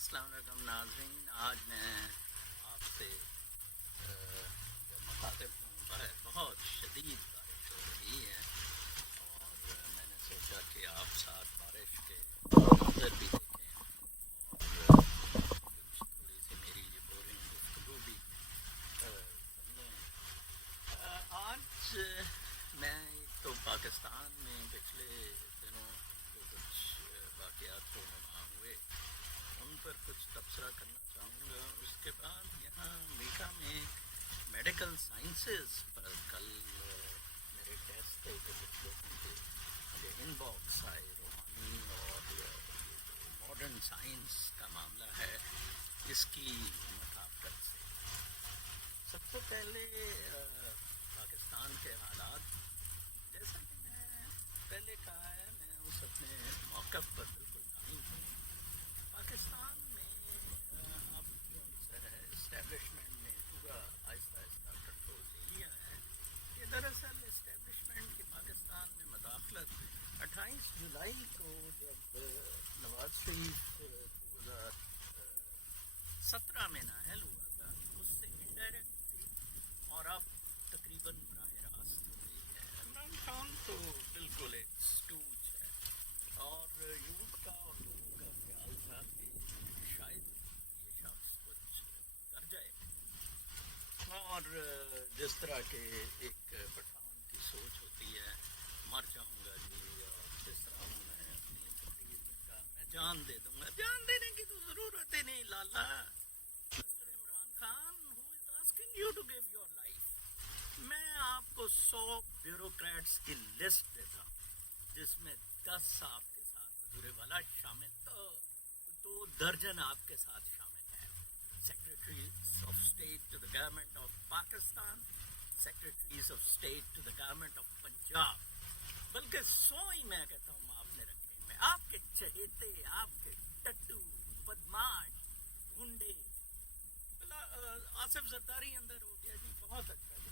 السلام علیکم ناظرین. آج میں آپ سے مخاطب ہوں. بہت شدید بارش ہو رہی ہے اور میں نے سوچا کہ آپ ساتھ بارش کے مناظر بھی دیکھیں اور کچھ تھوڑی سی میری یہ بورنگ گفتگو بھی سن لیں. آج میں ایک تو پاکستان میں پچھلے دنوں جو کچھ واقعات رونما ہوئے ان پر کچھ تبصرہ کرنا چاہوں گا. اس کے بعد یہاں امریکہ میں میڈیکل سائنسز پر کل میرے ٹیسٹ تھے کہ کچھ لوگوں کے مجھے ان باکس آئے روحانی اور ماڈرن سائنس کا معاملہ ہے اس کی مطابقت سے. سب سے پہلے پاکستان کے حالات جیسا کہ میں پہلے کہا ہے میں اس اپنے موقف پر بالکل قائم ہوں. پاکستان میں اب جو ہے اسٹیبلشمنٹ نے پورا آہستہ آہستہ کنٹرول لے لیا ہے کہ دراصل اسٹیبلشمنٹ کی پاکستان میں مداخلت 28 جولائی کو جب نواز شریف 2017 میں نااہل ہوا تھا اس سے انڈائریکٹ تھی اور اب تقریباً براہ راست ہو گئی ہے. عمران خان تو بالکل ایک اسٹوج ہے اور یوتھ کا اور لوگوں کا خیال تھا کہ شاید یہ شخص کچھ کر جائے اور جس طرح کے ایک پٹھان کی سوچ ہوتی ہے مر جاؤں گا جی اور جس طرح انہوں نے اپنی تقریر میں کہا میں جان دے دوں گا. جان دینے کی تو ضرورت ہی نہیں لالا. Mister Imran Khan who is asking you to give your life. میں آپ کو 100 بیوروکریٹس کی لسٹ دیتا ہوں جس میں 10 آپ کے ساتھ حضور والا شامل تو 2 درجن آپ کے ساتھ شامل ہیں. Secretaries of state to the government of Pakistan, secretaries of state to the government of Punjab, بلکہ 100 ہی میں کہتا ہوں آپ نے رکھے ہیں. آپ کے چہیتے, آپ کے ٹٹو, بدماش, گنڈے. آصف زرداری اندر ہو گیا جی, بہت اچھا جی.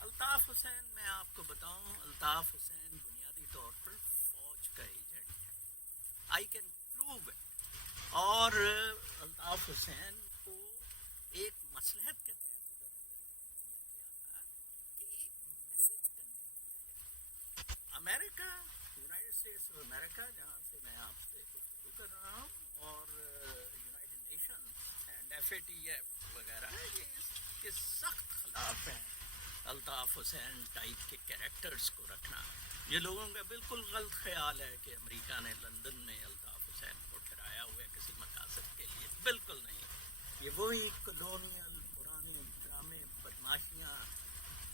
الطاف حسین میں آپ کو بتاؤں, الطاف حسین بنیادی طور پر فوج کا ایجنٹ ہے. I can prove it. اور الطاف حسین کو ایک مصلحت کے تحت ادھر اندر کیا گیا تھا کہ ایک میسج کنوے کیا جائے. امریکہ, یونائٹڈ اسٹیٹس آف امریکہ جہاں سے میں آپ سے گفتگو کر رہا ہوں, اور یونائٹڈ نیشن اینڈ FATF وغیرہ یہ اس کے سخت خلاف ہیں الطاف حسین ٹائپ کے کیریکٹرز کو رکھنا. یہ لوگوں کا بالکل غلط خیال ہے کہ امریکہ نے لندن میں الطاف حسین کو ٹھہرایا ہوا ہے کسی مقاصد کے لیے. بالکل نہیں. یہ وہی کلونیل پرانے ڈرامے بدماشیاں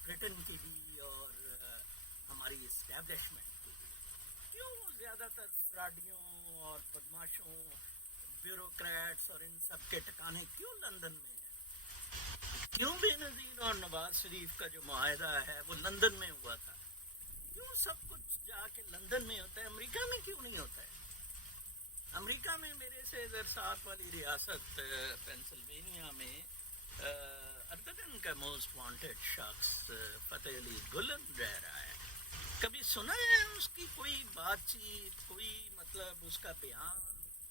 برٹن کی بھی اور ہماری اسٹیبلشمنٹ کی بھی. کیوں زیادہ تر فراڈیوں اور بدماشوں, بیوروکریٹس اور ان سب کے ٹھکانے کیوں لندن میں ہیں؟ کیوں بے نظیر اور نواز شریف کا جو معاہدہ ہے وہ لندن میں ہوا تھا؟ کیوں سب کچھ جا کے لندن میں ہوتا ہے, امریکہ میں کیوں نہیں ہوتا ہے؟ امریکہ میں میرے سے ادھر ساتھ والی ریاست پینسلوینیا میں اردگن کا موسٹ وانٹڈ شخص فتح علی گلن رہ رہا ہے. کبھی سنا ہے اس کی کوئی بات چیت, کوئی مطلب اس کا بیان؟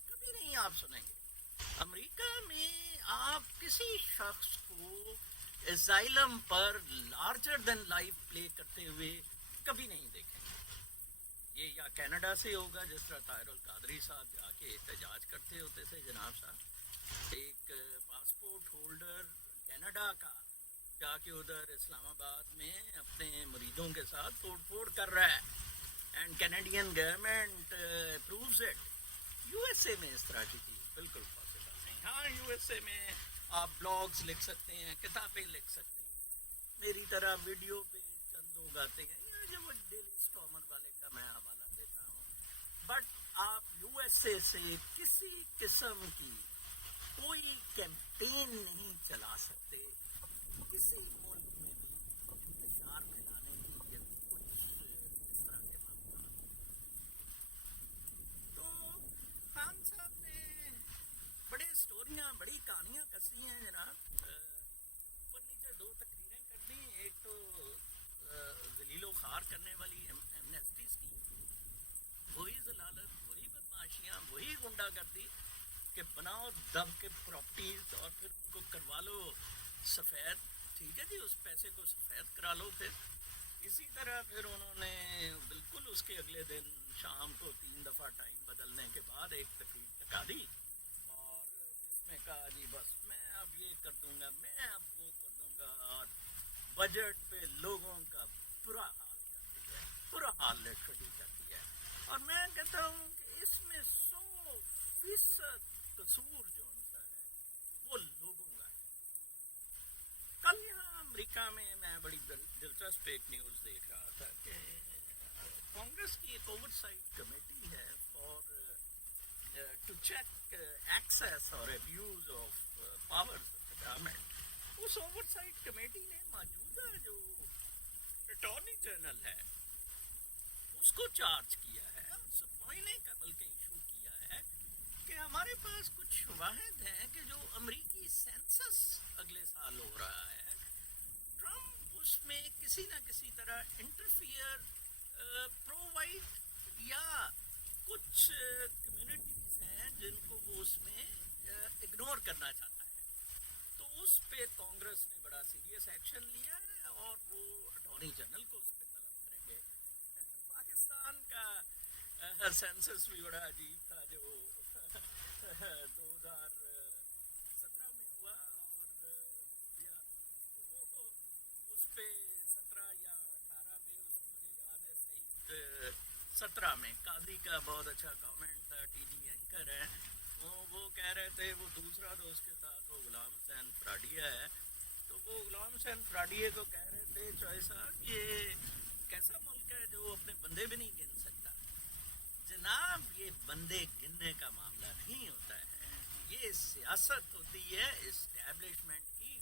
کبھی نہیں آپ سنیں گے. امریکہ میں آپ کسی شخص کو اسائلم پر لارجر دین لائف پلے کرتے ہوئے کبھی نہیں دیکھیں گے. یہ یا کینیڈا سے ہوگا جس طرح طاہر القادری صاحب جا کے احتجاج کرتے ہوتے تھے. جناب صاحب ایک پاسپورٹ ہولڈر کینیڈا کا جا کے ادھر اسلام آباد میں اپنے مریدوں کے ساتھ توڑ پھوڑ کر رہا ہے and Canadian government approves it. USA میں اس طرح کی چیز بالکل پاسبل نہیں. ہاں USA میں آپ بلاگز لکھ سکتے ہیں, کتابیں لکھ سکتے ہیں, میری طرح ویڈیو پہ چند لوگ آتے ہیں, یہ جو وہ ڈیلی اسٹامر والے کا میں حوالہ دیتا ہوں. بٹ آپ USA سے کسی قسم کی کوئی کیمپین نہیں چلا سکتے کسی ملک میں بھی انتشار پھیلانے کی یا کچھ اس طرح کے معاملات. تو خان صاحب نے بڑے اسٹوریاں, بڑی کہانیاں کسی ہیں جناب. اوپر نیچے 2 تقریریں کر دی, ایک تو ذلیل و خوار کرنے والی ایمنیسٹیز کی, وہی ضلالت, وہی بدماشیاں, وہی غنڈہ گردی. کہ بناؤ دب کے پراپرٹیز اور پھر ان کو کروا لو سفید. ٹھیک ہے جی, اس پیسے کو سفید کرا لو. پھر اسی طرح پھر انہوں نے بالکل اس کے اگلے دن شام کو 3 دفعہ ٹائم بدلنے کے بعد ایک تقریر ٹکا دی, اور جس میں کہا جی بس میں اب یہ کر دوں گا, میں اب وہ کر دوں گا, اور بجٹ پہ لوگوں کا برا حال کر دیا ہے, برا حال لٹرلی کر دیا ہے. اور میں کہتا ہوں کہ اس میں 100% قصور جو ہوتا ہے وہ لوگوں کا ہے. کل یہاں امریکہ میں بڑی دلچسپ ایک نیوز دیکھ رہا تھا کہ کانگریس کی ایک اوور سائٹ کمیٹی ہے فار ٹو چیک ایکسیس اور abuse of powers of the government. اس اوور سائٹ کمیٹی نے موجودہ جو اٹارنی جنرل ہے اس کو چارج کیا ہے, اور سپوائنے کا بلکہ ایشو کیا ہے کہ ہمارے پاس کچھ شواہد ہیں کہ جو امریکی سینسس اگلے سال ہو رہا ہے, ٹرمپ اس میں کسی نہ کسی طرح انٹرفیئر پرووائڈ یا کچھ کمیونٹیز ہیں جن کو وہ اس میں اگنور کرنا چاہتا ہے. تو اس پہ کانگریس نے بڑا سیریس ایکشن لیا ہے اور وہ اٹارنی جنرل کو اس پہ طلب کریں گے. پاکستان کا سینسس بھی بڑا عجیب تھا جو 2017 میں ہوا, اور وہ اس پہ 17 یا 18 میں, اس میں مجھے یاد ہے صحیح 17 میں قاضی کا بہت اچھا کامنٹ تھا, ٹی وی اینکر ہے وہ کہہ رہے تھے, وہ دوسرا دوست کے ساتھ وہ غلام حسین فراڈیہ ہے, تو وہ غلام حسین فراڈیہ کو کہہ رہے تھے چوہے صاحب یہ کیسا ملک ہے جو اپنے بندے بھی نہیں گن سکتا. جناب یہ بندے گننے کا معاملہ نہیں ہوتا ہے, یہ سیاست ہوتی ہے اسٹیبلشمنٹ کی,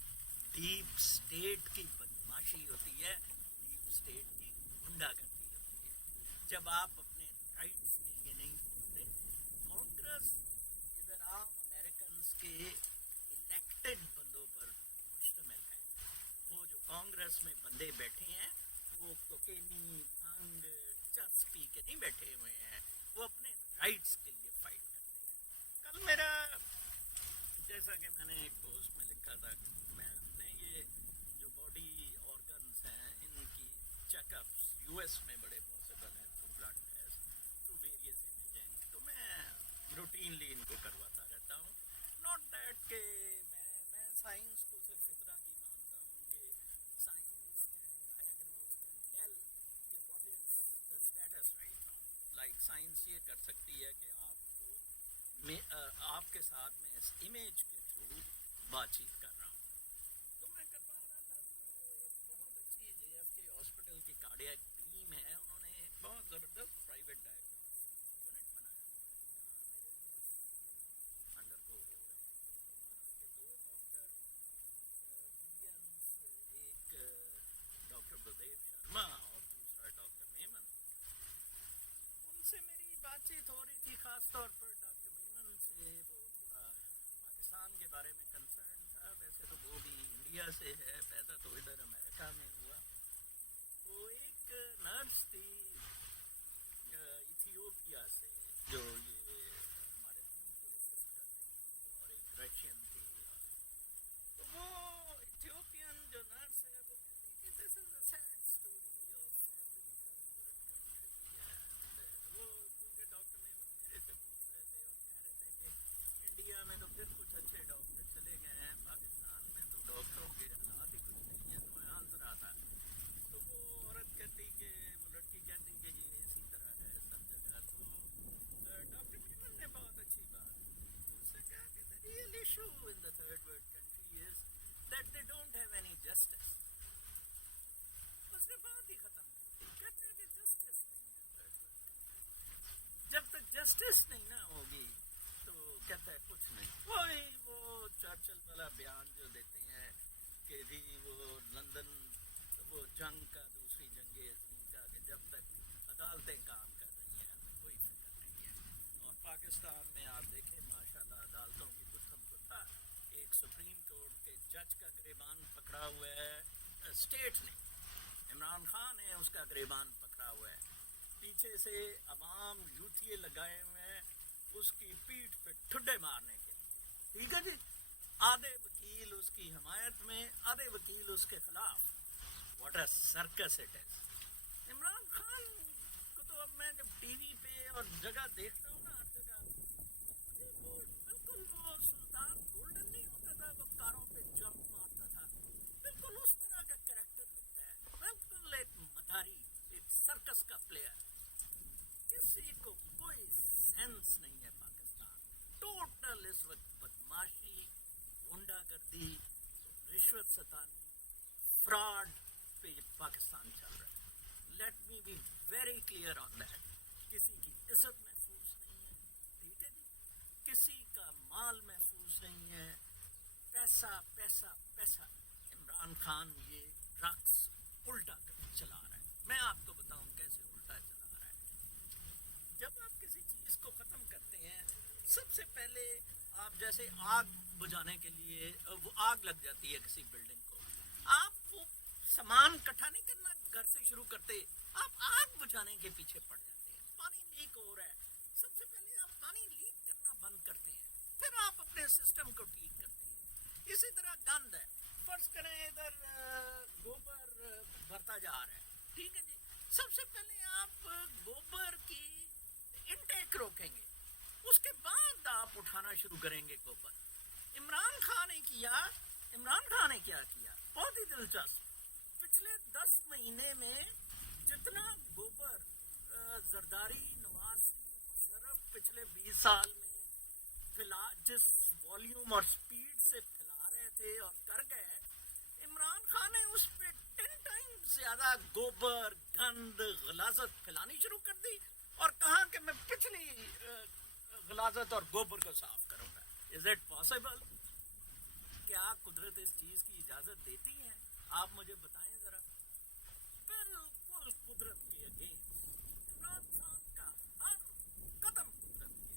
ڈیپ اسٹیٹ کی بدماشی ہوتی ہے, ڈیپ اسٹیٹ کی گنڈا گردی ہوتی ہے. جب آپ اپنے رائٹس کے لیے نہیں بولتے, کانگریس ادھر عام امریکنز کے الیکٹڈ بندوں پر مشتمل ہے. وہ جو کانگریس میں بندے بیٹھے ہیں وہ کوکینی بھنگ چرس پی کے نہیں بیٹھے ہوئے ہیں, وہ اپنے رائٹس کے لیے فائٹ کرتے ہیں. کل میرا جیسا کہ میں نے ایک پوسٹ میں لکھا تھا کہ میں اپنے یہ جو باڈی آرگنز ہیں ان کی چیک اپس یو ایس میں بڑے پاسبل ہیں through blood test, through various imaging, تو میں روٹینلی ان کو کرواتا رہتا ہوں. ناٹ دیٹ کہ میں سائنس کو صرف فطرہ کی مانتا ہوں کہ science can diagnose can tell کہ what is the status right now. Like science یہ کر سکتی ہے کہ آپ کے ساتھ میں اس امیج کے تھرو بات چیت کر رہا ہوں. تو میں کروا رہا تھا, تو ایک بہت اچھی جے ایف کے ہاسپٹل کی کارڈیاک ٹیم ہے, انہوں نے ایک بہت زبردست پرائیویٹ ڈائگنوسٹک یونٹ بنایا ہوا ہے جہاں میرے لیفٹ انڈر گو ہو رہے تھے. تو وہاں کے 2 ڈاکٹر انڈینس, ایک ڈاکٹر بلدیو شرما اور دوسرا ڈاکٹر میمن, ان سے میری بات چیت ہو رہی تھی. خاص طور پر ڈاکٹر میمن سے وہ تھوڑا پاکستان کے بارے میں کنسرن تھا, ویسے تو وہ بھی انڈیا سے ہے, پیدا تو ادھر امریکہ میں ہوا. تو ایک نرس تھی ایتھیوپیا سے جو یہ ہمارے ٹیم کو اسسٹ کر رہی تھی, اور ایک رشین تھی. تو وہ ایتھیوپین جو نرس ہے وہ کہتی کہ this is a sad story of every third world country. وہ کیونکہ ڈاکٹر میمن میرے سے پوچھ رہے تھے اور کہہ رہے تھے کہ انڈیا میں تو پھر کچھ اچھے ڈاکٹر چلے گئے ہیں, پاکستان میں تو ڈاکٹروں کے حالات ہی کچھ نہیں ہیں. تو میں ہنس رہا تھا. تو وہ عورت کہتی کہ وہ لڑکی کہتی کہ یہ اسی طرح ہے سب جگہ. تو ڈاکٹر میمن نے بہت اچھی بات کی, اس نے کہا کہ the real issue in the third world country is that they don't have any justice. اس نے بات ہی ختم کر دی, کہتے ہیں کہ جسٹس نہیں ہے تھرڈ ورلڈ کنٹری. جب تک جسٹس نہیں نہ ہوگی تو کہتا ہے کچھ نہیں. وہی وہ چرچل والا بیان جو دیتے ہیں کہ جی وہ لندن وہ جنگ کا, دوسری جنگ عظیم کا, کہ جب تک عدالتیں کام کر رہی ہیں ہمیں کوئی فکر نہیں ہے. اور پاکستان میں آپ دیکھیں ماشاءاللہ عدالتوں کی گتھم گتھا. ایک سپریم کورٹ کے جج کا گریبان پکڑا ہوا ہے اسٹیٹ نے, عمران خان ہے اس کا گریبان پکڑا ہوا ہے, پیچھے سے عوام یوتھیے لگائے ہوئے ہیں اس کی پیٹھ پہ ٹھڈے مارنے کے ہے جی. آدھے وکیل اس کی حمایت میں, آدھے وکیل اس کے خلاف. What a circus it is. Imran Khan کو تو اب میں جب ٹی وی پہ اور جگہ دیکھتا ہوں نا ہر جگہ, مجھے وہ بالکل وہ سلطان گولڈن نہیں ہوتا تھا, وہ کاروں پہ جمپ مارتا تھا, بالکل اس طرح کا کریکٹر لگتا ہے. بالکل ایک مداری, ایک سرکس کا پلیئر. کسی کو کوئی سینس نہیں ہے پاکستان. ٹوٹل اس وقت بدماشی, غنڈہ گردی, رشوت ستانی, فراڈ پہ پاکستان چل رہا ہے. Let me be very clear on that. کسی کی عزت محفوظ نہیں ہے, ٹھیک ہے جی, کسی کا مال محفوظ نہیں ہے. پیسہ پیسہ پیسہ. عمران خان یہ رقص الٹا چلا رہا ہے. میں آپ کو بتاؤں کیسے الٹا چلا رہا ہے. جب آپ کسی چیز کو ختم کرتے ہیں, سب سے پہلے آپ جیسے آگ بجھانے کے لیے, وہ آگ لگ جاتی ہے کسی بلڈنگ کو, آپ وہ سامان اکٹھا نہیں کرنا گھر سے شروع کرتے, آپ آگ بجھانے کے پیچھے پڑ جاتے ہیں. پانی لیک ہو رہا ہے, سب سے پہلے آپ پانی لیک کرنا بند کرتے ہیں, پھر آپ اپنے سسٹم کو ٹھیک کرتے ہیں. اسی طرح گند ہے, فرض کریں ادھر گوبر بھرتا جا رہا ہے, ٹھیک ہے جی, سب سے پہلے آپ گوبر کی انٹیک روکیں گے, اس کے بعد آپ اٹھانا شروع کریں گے گوبر. عمران خان نے کیا, عمران خان نے کیا کیا, بہت ہی دلچسپ. پچھلے 10 مہینے میں جتنا گوبر زرداری, نواز, مشرف پچھلے 20 سال میں جس والیوم اور سپیڈ سے پھیلا رہے تھے اور کر گئے, عمران خان نے اس پہ 10 ٹائم زیادہ گوبر, گند, غلاظت پھیلانی شروع کر دی, اور کہا کہ میں پچھلی غلاظت اور گوبر کو صاف کروں گا. Is it possible? کیا قدرت اس چیز کی اجازت دیتی ہے؟ آپ مجھے بتائیں ذرا. بالکل قدرت کے اگینسٹ. عمران خان کا ہر قدم قدرت کے.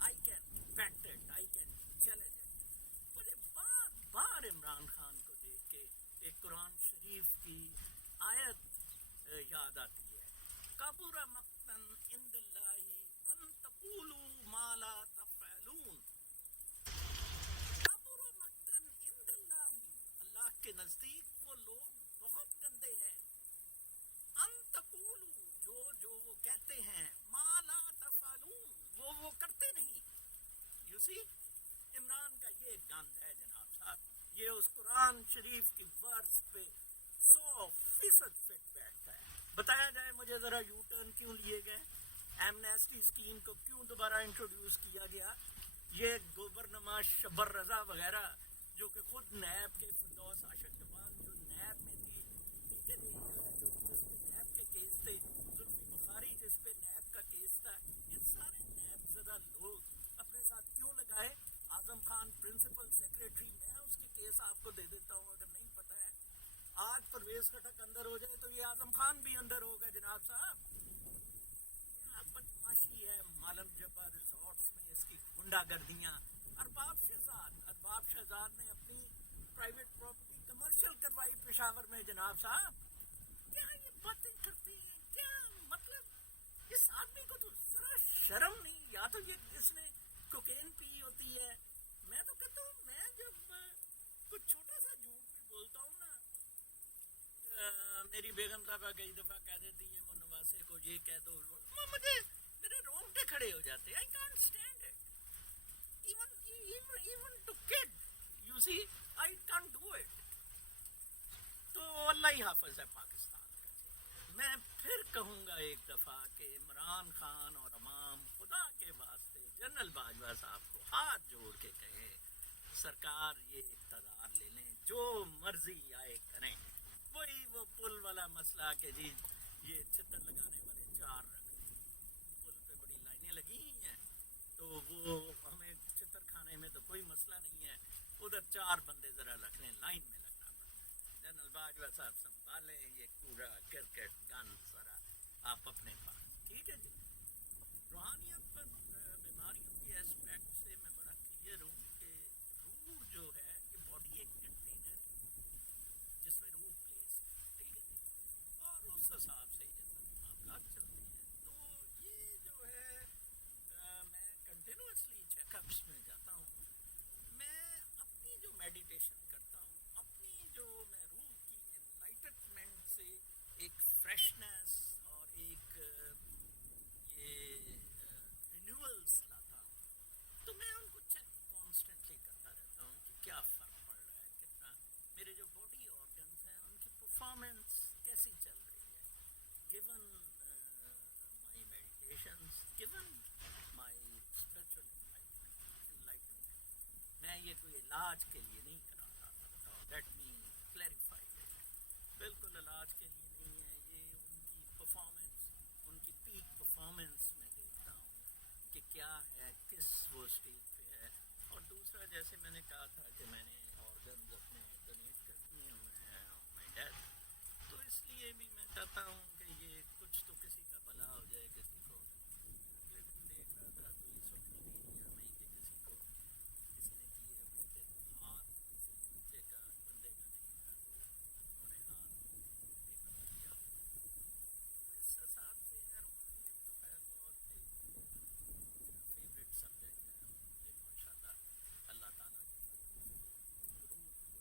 I can beat it, I can challenge it. مجھے بار بار عمران خان کو دیکھ کے ایک قرآن شریف کی آیت یاد آتی ہے, کبر مقتن عند اللہ ان تقولوا ما لا تفعلون. کبر مقتن عند اللہ, اللہ کے نزدیک وہ لوگ بہت گندے ہیں. ان تقولوا, جو وہ کہتے ہیں, ما لا تفعلون, وہ کرتے نہیں. یو سی, عمران کا یہ گند ہے جناب صاحب. یہ اس قرآن شریف کی ورس پہ 100% فٹ بیٹھتا ہے. بتایا جائے مجھے ذرا, یو ٹرن کیوں لیے گئے, ایمنیسٹی اسکیم کو کیوں دوبارہ انٹروڈیوس کیا گیا, یہ گوبر نما, شبر رضا وغیرہ جو کہ خود نیب کے, فردوس عاشق جوان جو نیب میں تھی, ٹھیک ہے جی, جو جس پہ نیب کے کیس تھے, زلفی بخاری جس پہ نیب کا کیس تھا, یہ سارے نیب زدہ لوگ اپنے ساتھ کیوں لگائے. اعظم خان پرنسپل سیکریٹری, میں اس کے کیس آپ کو دے دیتا ہوں اگر نہیں پتہ ہے. آج پرویز خٹک اندر ہو جائے تو یہ اعظم خان بھی اندر ہوگا جناب صاحب. کیا بدماشی ہے مالم جبا ریزورٹس میں, اس کی غنڈہ گردیاں. ارباب شہزاد نے اپنی پرائیویٹ پراپرٹی کمرشل کروائی پشاور میں جناب صاحب. کیا یہ باتیں کرتے ہیں, کیا مطلب اس آدمی کو تو ذرا شرم نہیں. یا تو یہ اس نے کوکین پی ہوتی ہے. میں تو کہتا ہوں, میں جب کچھ چھوٹا سا جھوٹ بھی بولتا ہوں نا, میری بیگم صاحبہ کئی دفعہ کہہ دیتی ہے وہ نواسے کو یہ کہہ دو, مجھے میرے رونگٹے کھڑے ہو جاتے. I can't stand it. Even to kid, you see, I can't do it. تو اللہ ہی حافظ ہے پاکستان کا. میں پھر کہوں گا ایک دفعہ کہ عمران خان اور عوام خدا کے واسطے جنرل باجوہ صاحب کو ہاتھ جوڑ کے کہیں, سرکار یہ اقتدار لے لیں, جو مرضی آئے کریں. وہی وہ پل والا مسئلہ کہ جی یہ چھتر لگانے والے 4 رکھ دیں, پل پہ بڑی لائنیں لگی ہیں, تو وہ ہمیں چھتر کھانے میں تو کوئی مسئلہ نہیں ہے, ادھر 4 بندے ذرا رکھ لیں, لائن میں لگنا پڑتا ہے. جنرل باجوہ صاحب سنبھالیں یہ کوڑا کرکٹ گند سارا آپ اپنے پاس, ٹھیک ہے جی. روحانیت پر بیماریوں کے اسپیکٹ سے میں بڑا کلیئر ہوں کہ روح جو ہے یہ باڈی ایک کنٹینر ہے جس میں روح پلیس ہے, ٹھیک ہے جی, اور اس حساب سے یہ سارے معاملات چلتے ہیں. تو یہ جو ہے میں کنٹینیوسلی چیک اپس میں جاتا ہوں, میڈیٹیشن کرتا ہوں اپنی جو میں روح کی انلائٹمنٹ سے ایک فریشنس اور ایک یہ رینیولس لاتا ہوں تو میں ان کو چیک کانسٹنٹلی کرتا رہتا ہوں کہ کیا فرق پڑ رہا ہے کتنا میرے جو باڈی آرگنز ہیں ان کی پرفارمنس کیسی چل رہی ہے given my meditations, given my spiritual enlightenment. میں یہ کوئی علاج کے لیے نہیں کراتا لیٹ می کلیریفائی بالکل علاج کے لیے نہیں ہے یہ ان کی پرفارمنس ان کی پیک پرفارمنس میں دیکھتا ہوں کہ کیا ہے کس وہ اسٹیج پہ ہے اور دوسرا جیسے میں نے کہا تھا کہ میں نے آرگنز اپنے ڈونیٹ کر دیے ہوئے ہیں مائی ڈیڈ تو اس لیے بھی میں چاہتا ہوں کہ یہ کچھ تو کسی کا بھلا ہو جائے کسی کو اگلے دن دیکھ رہا تھا کوئی سوشل میڈیا میں کہ کسی کو کسی نے کیے ہوئے تھے ہاتھ کسی بچے کا بندے کا نہیں تھا تو انہوں نے ہاتھ ٹیک اپ کیا اس ساتھ پہ ہے روحانیت تو خیر بہت میرا فیوریٹ سبجیکٹ ہے مجھے ماشاء اللہ اللہ تعالیٰ کے روح کو جاننے ایک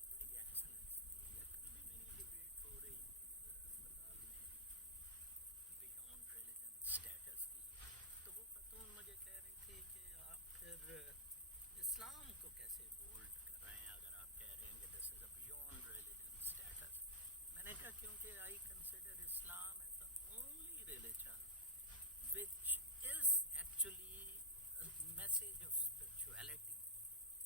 بڑی ایکسلنس ملی ہے کل میں میری ڈبیٹ ہو رہی تھی ذرا اسپتال میں بیونڈ ریلیجن اسٹیٹس کی تو وہ خاتون مجھے کہہ رہی تھی کہ آپ پھر اسلام کو کیسے بولڈ کر رہے ہیں اگر آپ کہہ رہے ہیں کہ this is a beyond religion status میں نے کہا کیونکہ I consider Islam as the only religion which is actually a message of spirituality,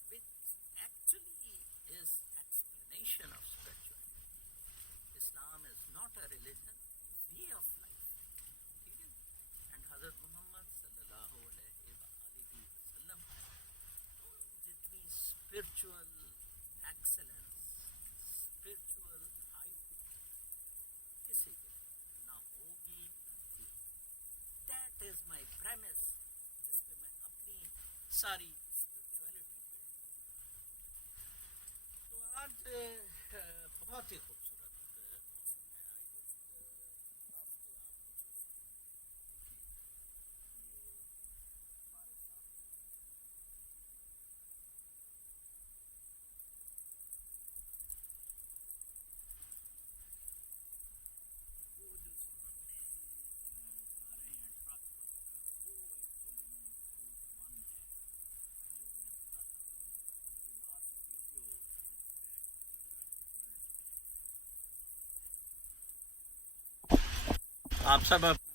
which actually is explanation of spirituality. Islam is not a religion, way of life. ٹھیک ہے and حضرت محمد صلی اللہ علیہ وآلہ وسلم جتنی اسپرچول ایکسلنس اسپرچول ہائٹ کسی کے نہ ہوگی نہ تھی دیٹ از مائی پریمس جس پہ میں اپنی ساری اسپرچویلٹی بلڈ تو آج بہت ہی خوبصورت موسم ہے آئی وڈ لو کہ آپ کچھ اس کی دیکھیں یہ ہمارے سامنے وہ جو سامنے جا رہے ہیں ٹرک وغیرہ وہ ایکچولی روٹ 1 ہے جو میں بتاتا ہوں میری last video in fact measurement world پہ ہے آپ سب